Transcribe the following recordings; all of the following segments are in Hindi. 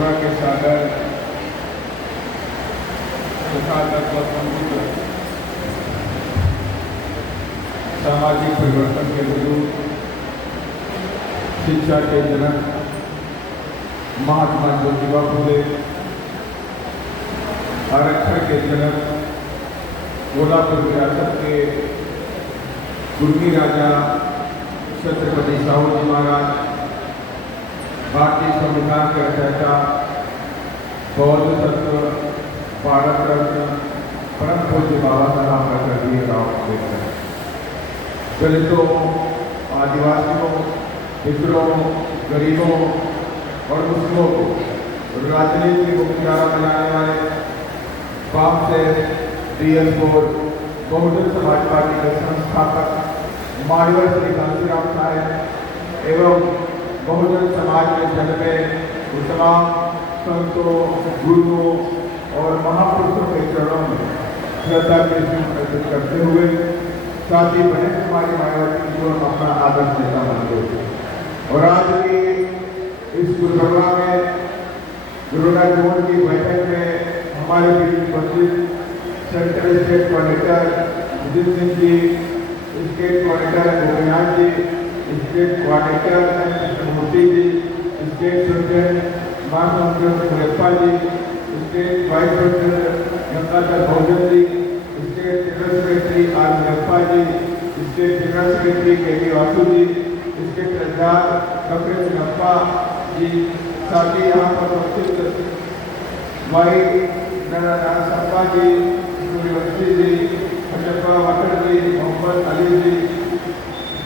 करुणा के सागर तथा तत्वसंबुद्ध सामाजिक परिवर्तन के गुरु, शिक्षा के जनक महात्मा ज्योतिबा फुले, आरक्षण के जनक कोल्हापुर विरासत के कुर्मी राजा छत्रपति साहू जी महाराज, भारतीय संविधान के रचयिता, बौद्ध तत्व भारत रत्न परम पूज्य बाबा साहब डॉक्टर भीमराव अम्बेडकर, दलितों, आदिवासियों, पितरों, गरीबों और मुस्लिमों को राजनीति की मुख्यधारा बनाने वाले बाप से DS4 बहुजन समाज पार्टी के संस्थापक मान्यवर श्री कांशीराम साहब एवं बहुजन समाज में जन्मे तमाम संतों, गुरुओं और महापुरुषों के चरणों में श्रद्धा के सूत्र अर्पित करते हुए साथ ही बहन कुमारी मायावती को अपना आदर्श नेता मानते हैं। और आज की इस गुरुसभा में गुरुना जोन की बैठक में हमारे बीच उपस्थित central state coordinator Vijit Singh ji, state coordinator Gopinath ji, state coordinator Krishnamurthy ji, state president Murappa ji, state vice president Gangadhar Bahujan ji, state general secretary R Murappa ji, state general secretary KK Vasu ji, state treasurer doctor Chinnappa ji, साथ ही यहाँ पर उपस्थित वाई नारायण जी, सूर्यवंशी जी, हजरपा वाटर जी, मोहम्मद अली जी,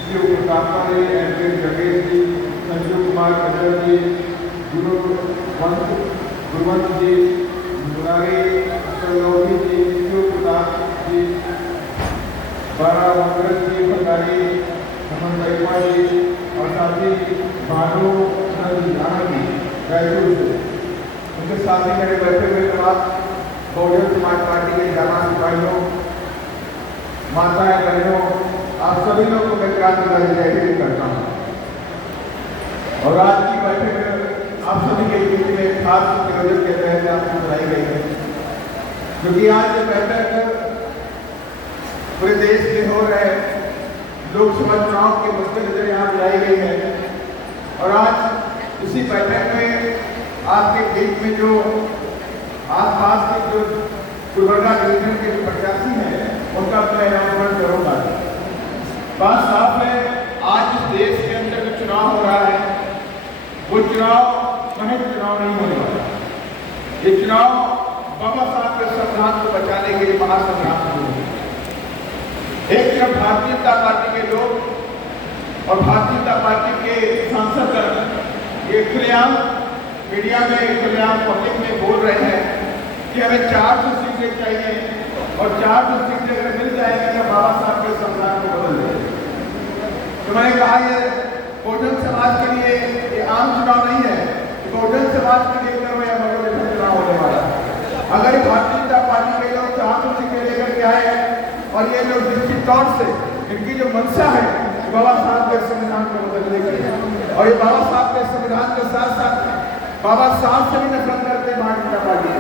शिव प्रताप जी, एडवोकेट जगेश जी, संजीव कुमार कजर जी, गुरुवंत जी, मुरारी सरलोही जी, शिव प्रताप जी, बारा मंगल जी, भंडारी हेमंत गरिमा जी और साथ ही भानु राणा जी रायपुर से, उनके साथ ही मेरे बैठे हुए तमाम बहुजन समाज पार्टी के जवान सिपाहियों, माताएं, बहनों, आप सभी लोगों को मैं क्रांतिकारी जय हिंद करता हूँ। और आज की बैठक आप सभी के बीच में खास प्रयोजन के तहत आपको बुलाई गई है, क्योंकि आज ये बैठक पूरे देश में हो रहे लोकसभा चुनाव के मद्देनजर यहाँ बुलाई गई है। और आज इसी बैठक में आपके बीच में जो आसपास के जो गुलबर्गा डिवीजन के प्रत्याशी हैं उनका मैं नामकरण करूँगा। बात साफ है, आज इस देश के अंदर जो चुनाव हो रहा है वो चुनाव महज चुनाव नहीं होने वाला। ये चुनाव बाबा साहब के संविधान को बचाने के लिए महासंग्राम शुरू है। एक तरफ भारतीय जनता पार्टी के लोग और भारतीय जनता पार्टी के सांसद ये खुलेआम मीडिया में, खुलेआम पब्लिक में बोल रहे हैं कि हमें 400 सीटें चाहिए और 400 सीटें अगर मिल जाएंगी तो बाबा साहब के संविधान को बदल देंगे। तो मैंने कहा ये बहुजन समाज के लिए ये आम चुनाव नहीं है, बहुजन समाज के लिए या मनोरंजन चुनाव होने वाला है। अगर भारतीय जनता पार्टी के लोग 400 सीटें लेकर के आए और ये लोग निश्चित तौर से इनकी जो मंशा है बाबा साहब के संविधान को बदलने की, और ये बाबा साहब के संविधान के साथ साथ बाबा साहब से भी नफरत करते भारतीय जनता पार्टी।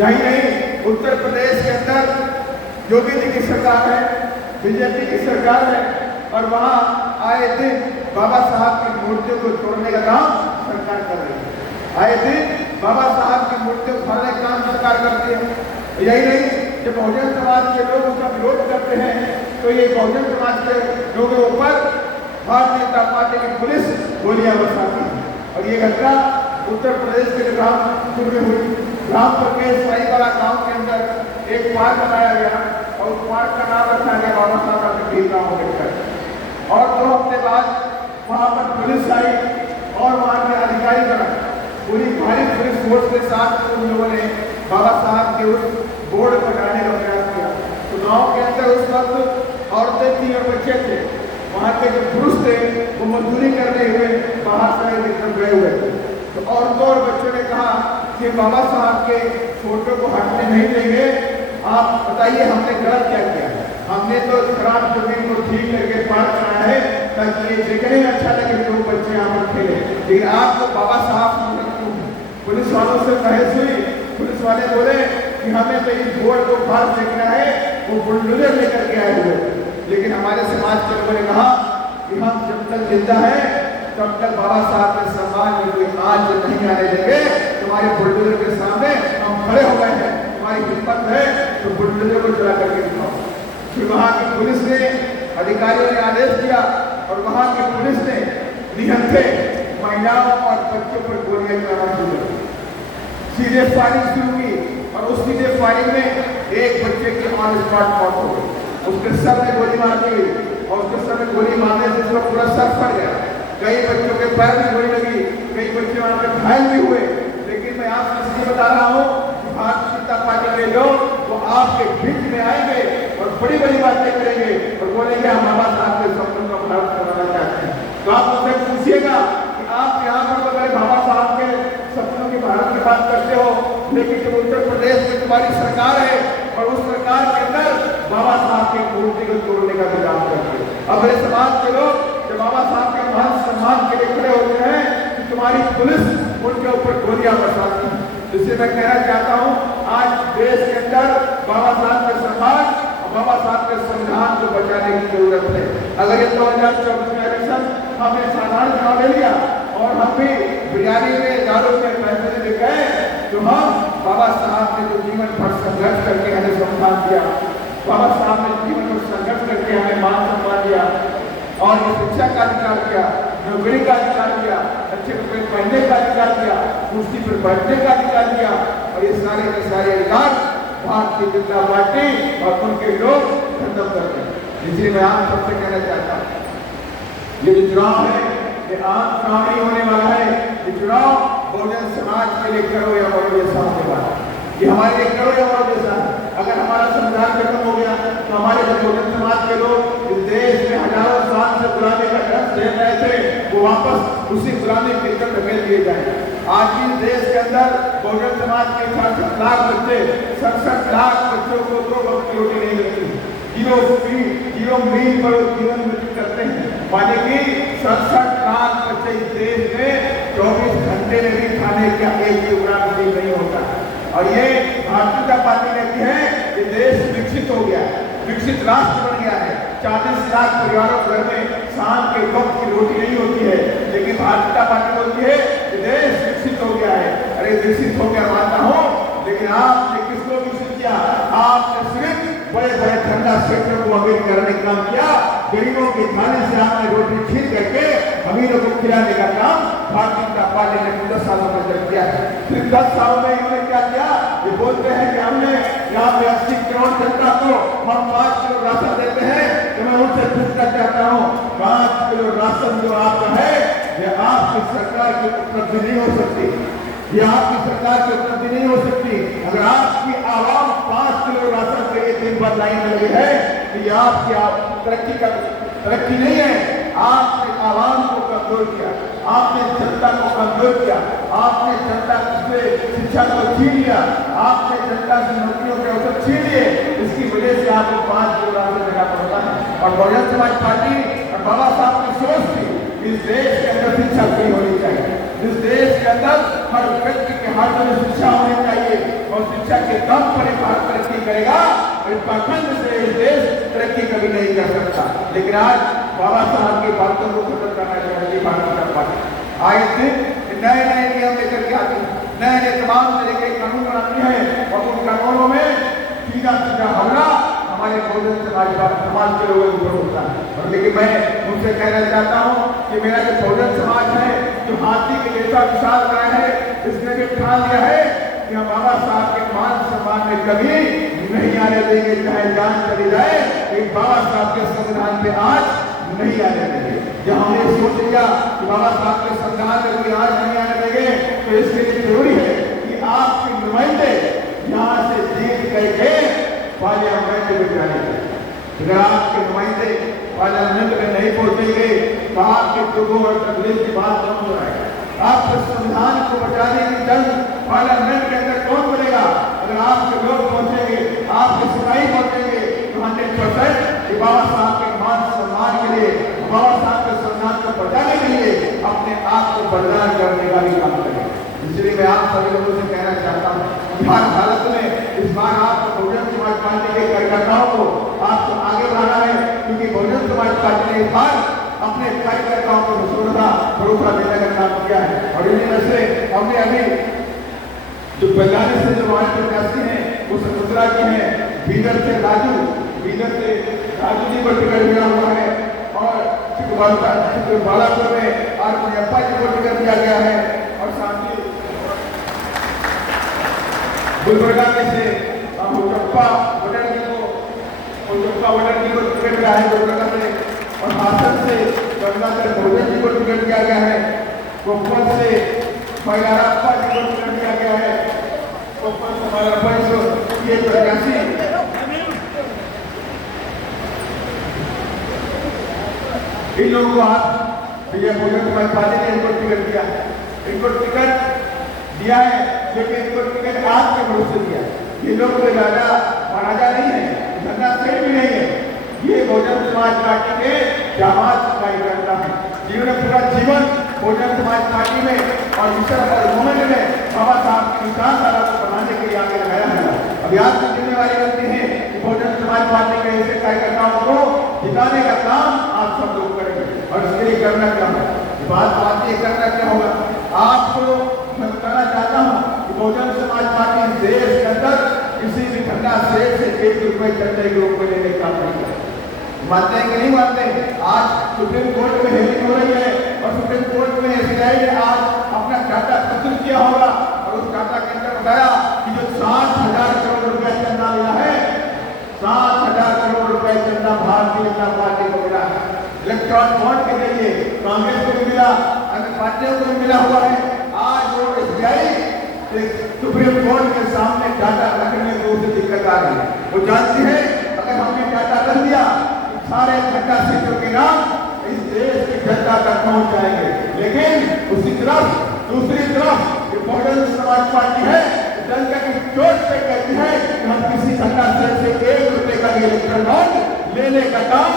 यही नहीं, उत्तर प्रदेश के अंदर योगी जी की सरकार है, BJP की सरकार है और वहाँ आए दिन बाबा साहब की मूर्तियों को तोड़ने का काम सरकार कर रही है। आए दिन बाबा साहब की मूर्तियों को फाड़ने का काम सरकार करती है। यही नहीं, जब बहुजन समाज के लोग उसका विरोध करते हैं तो ये बहुजन समाज के लोगों के ऊपर भारतीय जनता पार्टी की पुलिस गोलियां बरसाती है। और ये घटना उत्तर प्रदेश के रामपुर में हुई। रामपुर के साईवाला गांव के अंदर एक पार्क बनाया गया और उस पार्क का नाम रखा गया बाबा साहब डॉक्टर भीमराव अम्बेडकर। और 2 हफ्ते बाद वहाँ पर पुलिस आई और वहाँ के अधिकारी पूरी भारी पुलिस फोर्स के साथ उन लोगों ने बाबा साहब के उस बोर्ड पर लगाने का प्रयास किया। तो गाँव के अंदर उस वक्त औरतें थी और बच्चे थे, वहाँ के जो पुरुष थे वो मजदूरी करने हुए बाहर से निकल गए हुए थे। तो औरतों और बच्चों ने कहा कि बाबा साहब के फोटो को हटने नहीं देंगे, आप बताइए हमने गलत क्या किया। हमने तो खराब जमीन को ठीक करके पार्क बनाया है ताकि ये देखने में अच्छा लगे लोग बच्चे यहाँ पर खेले, लेकिन आपको बाबा साहब पुलिस वालों से बहस हुई। पुलिस वाले बोले कि हमें तो इस बोर्ड को बाहर फेंकना है, वो बुलडोजर लेकर के आए हुए। लेकिन हमारे समाज के लोगों ने कहा कि हम जब तक जिंदा है तब तक बाबा साहब के सम्मान में कोई आंच नहीं आने देंगे। तुम्हारे बुलडोजर के सामने हम खड़े हो गए हैं, तुम्हारी हिम्मत है तो बुलडोजर को चला करके दिखाओ। फिर वहां की पुलिस ने, अधिकारियों ने आदेश दिया और वहां की पुलिस ने निहत्थे महिलाओं और बच्चों पर गोलियां चलाना शुरू कर दी। सीधे फायरिंग शुरू की और उस सीधे फायरिंग में एक बच्चे की ऑन स्पॉट मौत हो गई। उसके सर में गोली मार दी गई और उसके सर में गोली मारने से उसका पूरा सर फट गया। कई बच्चों के पैर में गोली लगी, कई बच्चे वहां पर घायल भी हुए। लेकिन मैं आपको इसलिए बता रहा हूँ कि भारतीय जनता पार्टी के लोग वो आपके बीच में आएंगे और बड़ी बड़ी बातें करेंगे और बोलेंगे हम बाबा साहब के सपनों का भारत बनाना चाहते हैं। तो आप उनसे पूछिएगा कि आप यहाँ पर बगैर बाबा साहब के सपनों की भारत की बात करते हो, लेकिन जब उत्तर प्रदेश में तुम्हारी सरकार है और उस सरकार के अंदर बाबा साहब की मूर्ति को तोड़ने का विधान करते हैं। अब मेरे समाज के लोग जब बाबा साहब के महान सम्मान के लिए खड़े होते हैं कि तुम्हारी पुलिस उनके ऊपर गोलियां बरसाती है। इसलिए मैं कहना चाहता हूँ आज देश के अंदर बाबा साहब के सम्मान और बाबा साहब के संविधान को बचाने की जरूरत है। अगर ये 2024 में इलेक्शन हमने साधारण चुनाव ले लिया और हम भी बिरयानी में दारू में पैसे ले गए तो हम बाबा साहब ने जो जीवन भर संघर्ष करके हमें सम्मान दिया, बाबा साहब ने जीवन भर संघर्ष करके हमें मान सम्मान दिया और ये शिक्षा का अधिकार दिया, नौकरी का अधिकार दिया, अच्छे कपड़े पहनने का अधिकार दिया, कुर्सी पर बैठने का अधिकार दिया और ये सारे के सारे अधिकार भारतीय जनता पार्टी और उनके लोग खत्म करते हैं। इसलिए मैं आप सबसे कहना चाहता हूँ ये जो चुनाव है ये आम चुनाव नहीं होने वाला है। ये चुनाव बहुजन समाज के लिए करो या मरो जैसा होने वाला है। ये हमारे लिए करो या मरो जैसा है। अगर हमारा संविधान खत्म हो गया तो हमारे बहुजन समाज के लोग इस देश में हजारों साल से गुलामी का दर्द झेल रहे थे वो वापस उसी गुलामी के अंदर ढकेल दिए जाए। आज भी देश के अंदर बहुजन समाज के 67 लाख बच्चे, 67 लाख बच्चों को 2 वक्त की रोटी नहीं मिलती। जीरो मील पर जीवन मृत्यु करते हैं। माने कि 67 लाख बच्चे इस देश में 24 घंटे में भी खाने का एक टुकड़ा नसीब नहीं होता। और ये भारतीय जनता पार्टी कहती है कि देश विकसित हो गया है, विकसित राष्ट्र बन गया है। 40 लाख परिवारों के घर में शाम के वक्त की रोटी नहीं होती है, लेकिन भारतीय जनता पार्टी बोलती है कि देश विकसित हो गया है। अरे विकसित हो गया मानता हूँ, लेकिन आपने किसको विकसित किया? आपने सिर्फ बड़े बड़े ठंडा क्षेत्रों को अमीर करने का काम किया। गरीबों की थाली से आपने रोटी छीन करके अमीरों को खिलाने का काम भारतीय जनता पार्टी ने 10 सालों में कर दिया है। सिर्फ 10 सालों में इन्होंने क्या किया? ये बोलते हैं कि हमने यहाँ पे 80 करोड़ जनता को हम 5 किलो राशन देते हैं। तो मैं उनसे पूछना चाहता हूँ 5 किलो राशन जो आपका है ये आपकी सरकार की उपलब्धि नहीं हो सकती, ये आपकी सरकार की उपलब्धि नहीं हो सकती। अगर आपकी आवाम 5 किलो राशन के लिए 3 बार लाइन में लगी है तो ये आपकी तरक्की नहीं है। आपने आवाम को कमजोर किया, आपने जनता को कमजोर किया, आपने जनता से शिक्षा को छीन लिया, आपने जनता से नौकरियों के अवसर छीन लिए। इसकी वजह से आपको 5 किलो राशन देना पड़ता है। और बहुजन समाज पार्टी और बाबा साहब की सोच थी इस देश के अंदर शिक्षा फ्री होनी चाहिए, इस देश के अंदर हर व्यक्ति के हाथ में शिक्षा होनी चाहिए और शिक्षा के दम पर भारत तरक्की करेगा। और इस पाखंड से इस देश तरक्की कभी नहीं कर सकता। लेकिन आज बाबा साहब की बातों को खत्म करना चाहती भारतीय जनता पार्टी आए दिन नए नए नियम लेकर के आती है, नए नए तमाम तरह के कानून बनाती है और उन कानूनों में सीधा सीधा हमला हमारे बहुजन समाज के लोगों के ऊपर होता है। और लेकिन मैं उनसे कहना चाहता हूँ कि मेरा जो बहुजन समाज है जो हाथी के जैसा विशाल कराया है, इसने भी ठान लिया है कि हम बाबा साहब के मान सम्मान में कभी नहीं आने देंगे, चाहे जान चली जाए, लेकिन बाबा साहब के संविधान पे आज नहीं आने देंगे। जब हमने सोच लिया कि बाबा साहब के संविधान में कोई आज नहीं आने देंगे तो इसके लिए जरूरी है कि आपके नुमाइंदे यहाँ से जीत करके पार्लियामेंट में जाने चाहिए। अगर आपके नुमाइंदे पार्लियामेंट में नहीं पहुंचेंगे तो आपके दुखों और तकलीफ की बात कौन सुनाएगा? आपके संविधान को बचाने की जंग पार्लियामेंट के अंदर कौन बोलेगा? अगर आपके लोग पहुंचेंगे, आपके सिपाही पहुंचेंगे तो 100% कि बाबा साहब के मान सम्मान के लिए, बाबा साहब के संविधान को बचाने के लिए अपने आप को बलिदान करने का भी काम करेंगे। इसलिए मैं आप सभी लोगों से कहना चाहता हूँ कि हर हालत में इस बार आप बहुजन समाज पार्टी के कार्यकर्ताओं को आपको आगे बढ़ाना है, क्योंकि बहुजन समाज पार्टी ने इस बार अपने कार्यकर्ताओं को भरोसा देने का काम किया है। और इन्हीं में से हमने अभी जो बेलगावी से जो हमारे प्रत्याशी हैं वो समुद्रा की हैं, बीदर से राजू जी को टिकट मिला हुआ है, और बालापुर में आर मुनियप्पा जी को टिकट दिया गया है, और साथ ही गुलबर्गा में से हुजप्पा वडर जी को टिकट मिला है गुलबर्गा से, और हासन से गंगाधर भोजन जी को टिकट दिया गया है, कोप्पल से मैलारप्पा जी को टिकट दिया गया है, कोप्पल से मैलारप्पा जी को ये प्रत्याशी इन लोगों को आज ये बहुजन समाज पार्टी ने इनको टिकट दिया है, लेकिन इनको टिकट आज के भरोसे दिया। ये लोग कोई राजा महाराजा नहीं है, धन्ना सेठ भी नहीं है, ये बहुजन समाज पार्टी के जामाज कार्यकर्ता है, जिन्होंने पूरा जीवन बहुजन समाज पार्टी में और मिशन और मूवमेंट में बाबा साहब की विचारधारा को बनाने के लिए आगे लगाया है। अभी आज की जिम्मेवारी रखती है कि बहुजन समाज पार्टी के ऐसे कार्यकर्ताओं को जिताने का काम आप सब लोग करेंगे, और इसके लिए करना क्या है, बात ये करना क्या होगा। आपको मैं बताना चाहता हूँ कि बहुजन समाज पार्टी देश के अंदर किसी भी ठंडा सेठ से 1 रुपए चंदे के रूप में लेने का नहीं है। मानते हैं कि नहीं मानते? आज सुप्रीम कोर्ट में हियरिंग हो रही है, और सुप्रीम कोर्ट में एसबीआई ने आज अपना डाटा प्रस्तुत किया होगा, और उस डाटा के अंदर बताया कि जो 60,000 करोड़ रुपए चंदा मिला है, 60,000 करोड़ रुपए चंदा भारतीय जनता पार्टी को मिला है। इलेक्ट्रॉन बॉन्ड के जरिए कांग्रेस को भी मिला, अन्य पार्टियों को भी मिला हुआ है। आज वो एसबीआई सुप्रीम कोर्ट के सामने डाटा रखने में उसे दिक्कत आ रही है। वो जानती है अगर हमने डाटा रख दिया सारे ठंडा सीटों के नाम इस देश की जनता तक पहुंच जाएंगे, लेकिन उसी तरफ दूसरी तरफ जो बहुजन समाज पार्टी है जनता की चोट पे कहती है कि हम किसी ठंडा सेठ से 1 रुपए का इलेक्ट्रॉन बॉन्ड लेने का काम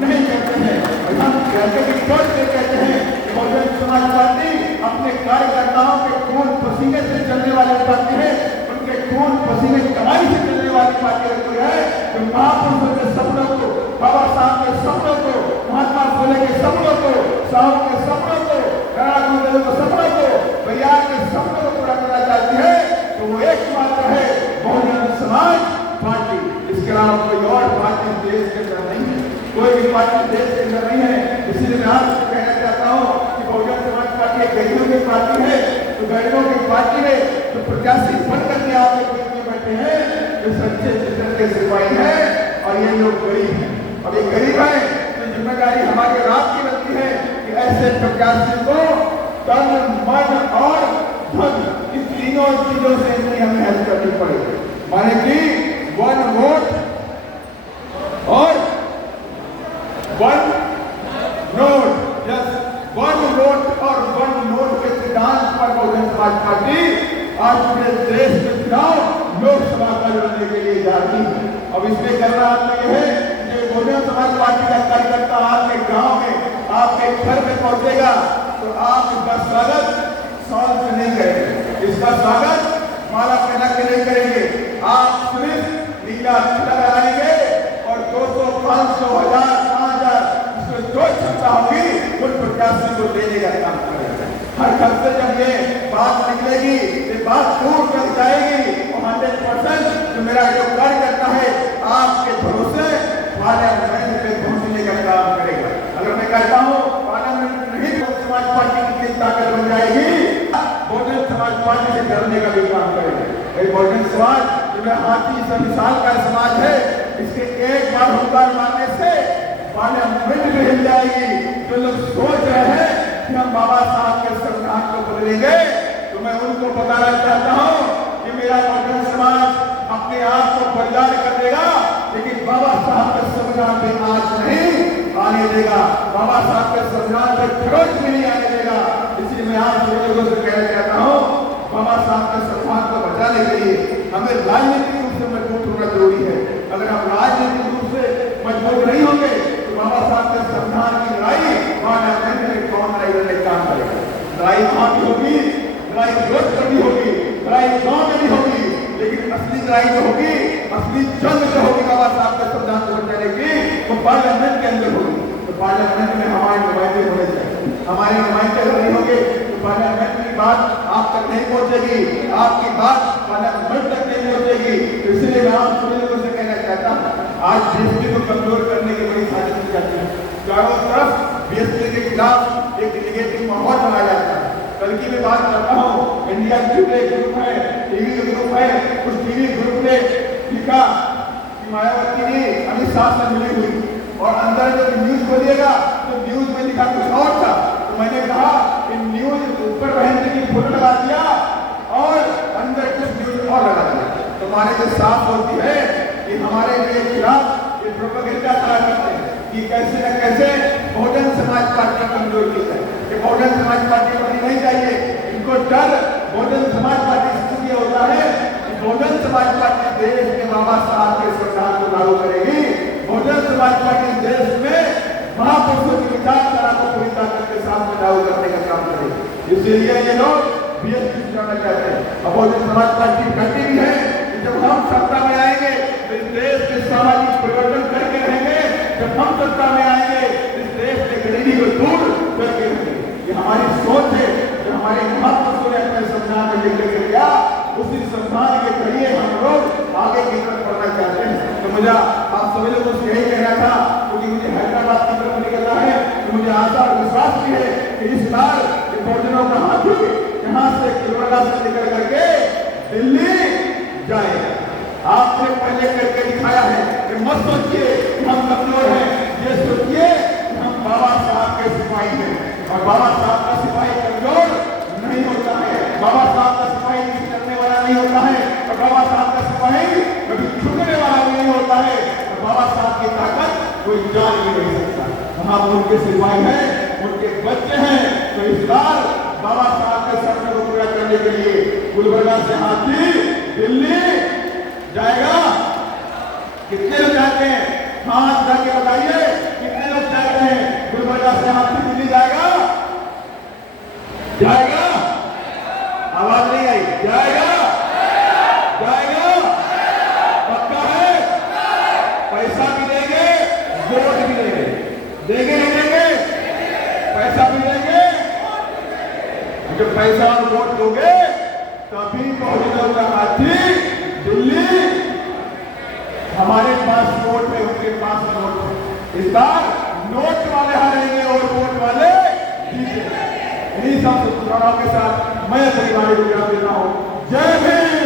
नहीं करते हैं, और हम जनता की चोट पे कहते हैं कि बहुजन समाज पार्टी अपने कार्यकर्ताओं के खून पसीने से चलने वाली पार्टी है, उनके खून पसीने कमाई से चलने वाली पार्टी रखती है, जो महापुरुषों के सपनों को, बाबा साहब के सपनों को, महात्मा फुले के सपनों को, साहू के सपनों को, राणा के सपनों को, परिवार के सपनों को पूरा करना चाहती है, तो वो एकमात्र है बहुजन समाज पार्टी। इसके अलावा कोई और पार्टी देश के अंदर नहीं है, कोई भी पार्टी देश के अंदर नहीं है। इसीलिए मैं आपको कहना चाहता हूँ कि बहुजन समाज पार्टी एक गरीबों की पार्टी है, तो गरीबों की पार्टी में जो प्रत्याशी बन करके आप लोग बैठे हैं, जो सच्चे चित्र के सिपाही है, और ये लोग गरीब हैं। अब ये गरीब है तो जिम्मेदारी हमारे रात की बनती है कि ऐसे प्रत्याशी को तन मन और धन इन तीनों चीजों से इनकी हमें हेल्प करनी पड़ेगी। माने कि 1 वोट और 1 नोट, यस 1 वोट और 1 नोट के सिद्धांत पर बहुजन समाज पार्टी आज पूरे देश में चुनाव लोकसभा का लड़ने के लिए जा रही है। अब इसमें करना आपने ये है कि बहुजन समाज पार्टी का कार्यकर्ता आपके गांव में आपके घर में पहुंचेगा तो आप इसका स्वागत सॉल से नहीं करेंगे, इसका स्वागत माला पहना के नहीं करेंगे, आप सिर्फ नीला झंडा लगाएंगे और 200, 500, 1000, 5000 इसमें जो क्षमता होगी उन प्रत्याशी को देने का काम करेंगे। हर घर से जब ये बात निकलेगी, ये बात दूर तक जाएगी, वो 100% जो मेरा जो कार्यकर्ता है आपके भरोसे पार्लियामेंट में पहुंचने का काम करेगा। अगर मैं कहता हूँ पार्लियामेंट नहीं तो समाज पार्टी की ताकत बन जाएगी, बहुजन समाज पार्टी से डरने का भी काम करेगा। बहुजन समाज जो हाथी संसाल का समाज है, इसके एक बार हुंकार मारने से पार्लियामेंट में हिल जाएगी। जो लोग सोच रहे हैं कि हम बाबा साहब के संविधान को बदलेंगे, तो मैं उनको बताना चाहता हूँ कि मेरा बहुजन समाज अपने आप को बलिदान कर देगा, लेकिन बाबा साहब के संविधान पे आज नहीं आने देगा, बाबा साहब के संविधान पे खरोच भी नहीं आने देगा। इसलिए मैं आप लोगों से कहना चाहता हूँ, बाबा साहब के संविधान को बचाने के लिए हमें राजनीतिक रूप से मजबूत होना जरूरी है। अगर हम राजनीतिक रूप से मजबूत नहीं होंगे तो बाबा साहब के संविधान की लड़ाई पार्लियामेंट में कौन लड़ाई लड़ने काम करेगा? लड़ाई वहां भी होगी, लड़ाई विरोध लड़ाई जो होगी, असली जंग जो होगी बाबा साहब के संविधान को बचाने की, वो पार्लियामेंट के अंदर होगी। तो पार्लियामेंट में हमारे नुमाइंदे होने चाहिए। हमारे नुमाइंदे अगर नहीं होंगे तो पार्लियामेंट की बात आप तक नहीं पहुंचेगी, आपकी बात पार्लियामेंट तक नहीं पहुंचेगी। तो इसलिए मैं आप सभी लोगों से कहना चाहता हूँ, आज बीएसपी को कमजोर करने की बड़ी साजिश की जाती है। चारों तरफ बीएसपी के खिलाफ एक निगेटिव माहौल बनाया जाता है। कल की मैं बात करता हूँ, इंडिया टुडे ग्रुप है, टीवी ग्रुप है, उस टीवी ग्रुप ने लिखा कि मायावती जी अमित शाह से मिली हुई, और अंदर जब न्यूज बोलिएगा तो न्यूज में लिखा कुछ और था। तो मैंने कहा कि न्यूज ऊपर बहन जी की फोटो लगा दिया और अंदर कुछ न्यूज और लगा दिया। तो हमारे जो साफ होती है कि हमारे लिए खिलाफ ये प्रोपेगेंडा करा करते हैं कि कैसे न कैसे बहुजन समाज पार्टी कमजोर की है। ये बहुजन समाज पार्टी बननी नहीं चाहिए। इनको डर बहुजन समाज पार्टी से ये होता है कि बहुजन समाज पार्टी देश में बाबा साहब के संविधान को लागू करेगी। बहुजन समाज पार्टी देश में महापुरुषों की विचारधारा को पूरी ताकत के साथ लागू करने का काम करेगी। इसलिए ये लोग बीएसपी चुनाना चाहते हैं। अब बहुजन समाज पार्टी कहती भी है कि जब हम सत्ता में आएंगे तो इस देश के सामाजिक परिवर्तन करके रहेंगे। जब हम सत्ता में आएंगे इस देश से गरीबी को दूर करके रहेंगे। ये हमारी सोच है जो हमारे महापुरुषों ने अपने संविधान में लेकर के गया। उसी संविधान के जरिए हम लोग आगे की तरफ बढ़ना चाहते हैं। तो मुझे आप सभी लोगों से यही कहना था, क्योंकि मुझे हैदराबाद की तरफ निकलना है, तो मुझे आशा और विश्वास भी है कि इस बार बहुजनों का हाथी यहाँ से कोलकाता से निकल करके दिल्ली जाएगा। आपने पहले करके दिखाया है कि मत सोचिए कि हम कमजोर हैं, ये सोचिए कि हम बाबा साहब के सिपाही हैं। और बाबा साहब का सिपाही कमजोर नहीं होता है, बाबा साहब का सिपाही किसी करने वाला नहीं होता है, और बाबा साहब का सिपाही कभी झुकने वाला भी नहीं होता है। और बाबा साहब की ताकत कोई जान भी नहीं सकता। हम उनके सिपाही हैं, उनके बच्चे हैं। तो इस बार बाबा साहब के सपने को पूरा करने के लिए गुलबर्गा से हाथी दिल्ली जाएगा। कितने लोग जाते हैं? हाथ जाके बताइए, कितने लोग जाते हैं? गुलबर्गा से हाथी दिल्ली जाएगा? जाएगा? आवाज नहीं आई। जाएगा? जाएगा? पक्का है? पैसा भी देंगे, वोट भी देंगे। देंगे नहीं देंगे? पैसा भी देंगे। जब पैसा और वोट दोगे तभी बहुजनों का हाथी दिल्ली। हमारे पास वोट है, उनके पास नोट है। इस बार नोट वाले हारेंगे और वोट वाले जीतेंगे। इन्हीं सब सुधारों के साथ मैं परिवार को विराम देता हूं। जय भीम।